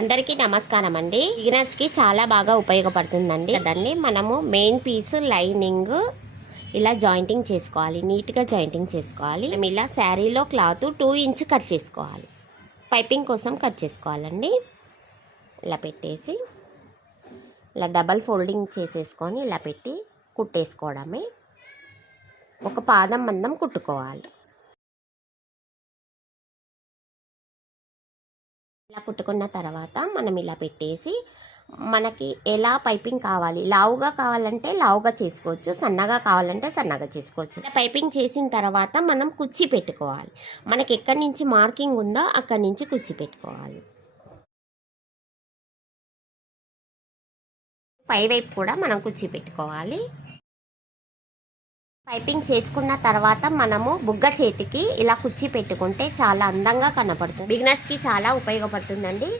అందరికీ నమస్కారం అండి బిగినర్స్కి చాలా బాగా ఉపయోగపడుతుందండి. దాన్ని మనము మెయిన్ పీస్ లైనింగ్ ఇలా జాయింటింగ్ చేసుకోవాలి. నీట్గా జాయింటింగ్ చేసుకోవాలి. మనం ఇలా శారీలో క్లాత్ టూ ఇంచ్ కట్ చేసుకోవాలి. పైపింగ్ కోసం కట్ చేసుకోవాలండి. ఇలా పెట్టేసి ఇలా డబల్ ఫోల్డింగ్ చేసేసుకొని ఇలా పెట్టి కుట్టేసుకోవడమే. ఒక పాదం మందం కుట్టుకోవాలి. ఇలా కుట్టుకున్న తర్వాత మనం ఇలా పెట్టేసి మనకి ఎలా పైపింగ్ కావాలి? లావుగా కావాలంటే లావుగా చేసుకోవచ్చు సన్నగా కావాలంటే సన్నగా చేసుకోవచ్చు. పైపింగ్ చేసిన తర్వాత మనం కుచ్చి పెట్టుకోవాలి. మనకి ఎక్కడి నుంచి మార్కింగ్ ఉందో అక్కడి నుంచి కుర్చీ పెట్టుకోవాలి. పైవైపు కూడా మనం కుచ్చి పెట్టుకోవాలి. పైపింగ్ చేసుకున్న తర్వాత మనము బుగ్గ చేతికి ఇలా కుర్చీ పెట్టుకుంటే చాలా అందంగా కనపడుతుంది. బిగినర్స్కి చాలా ఉపయోగపడుతుందండి.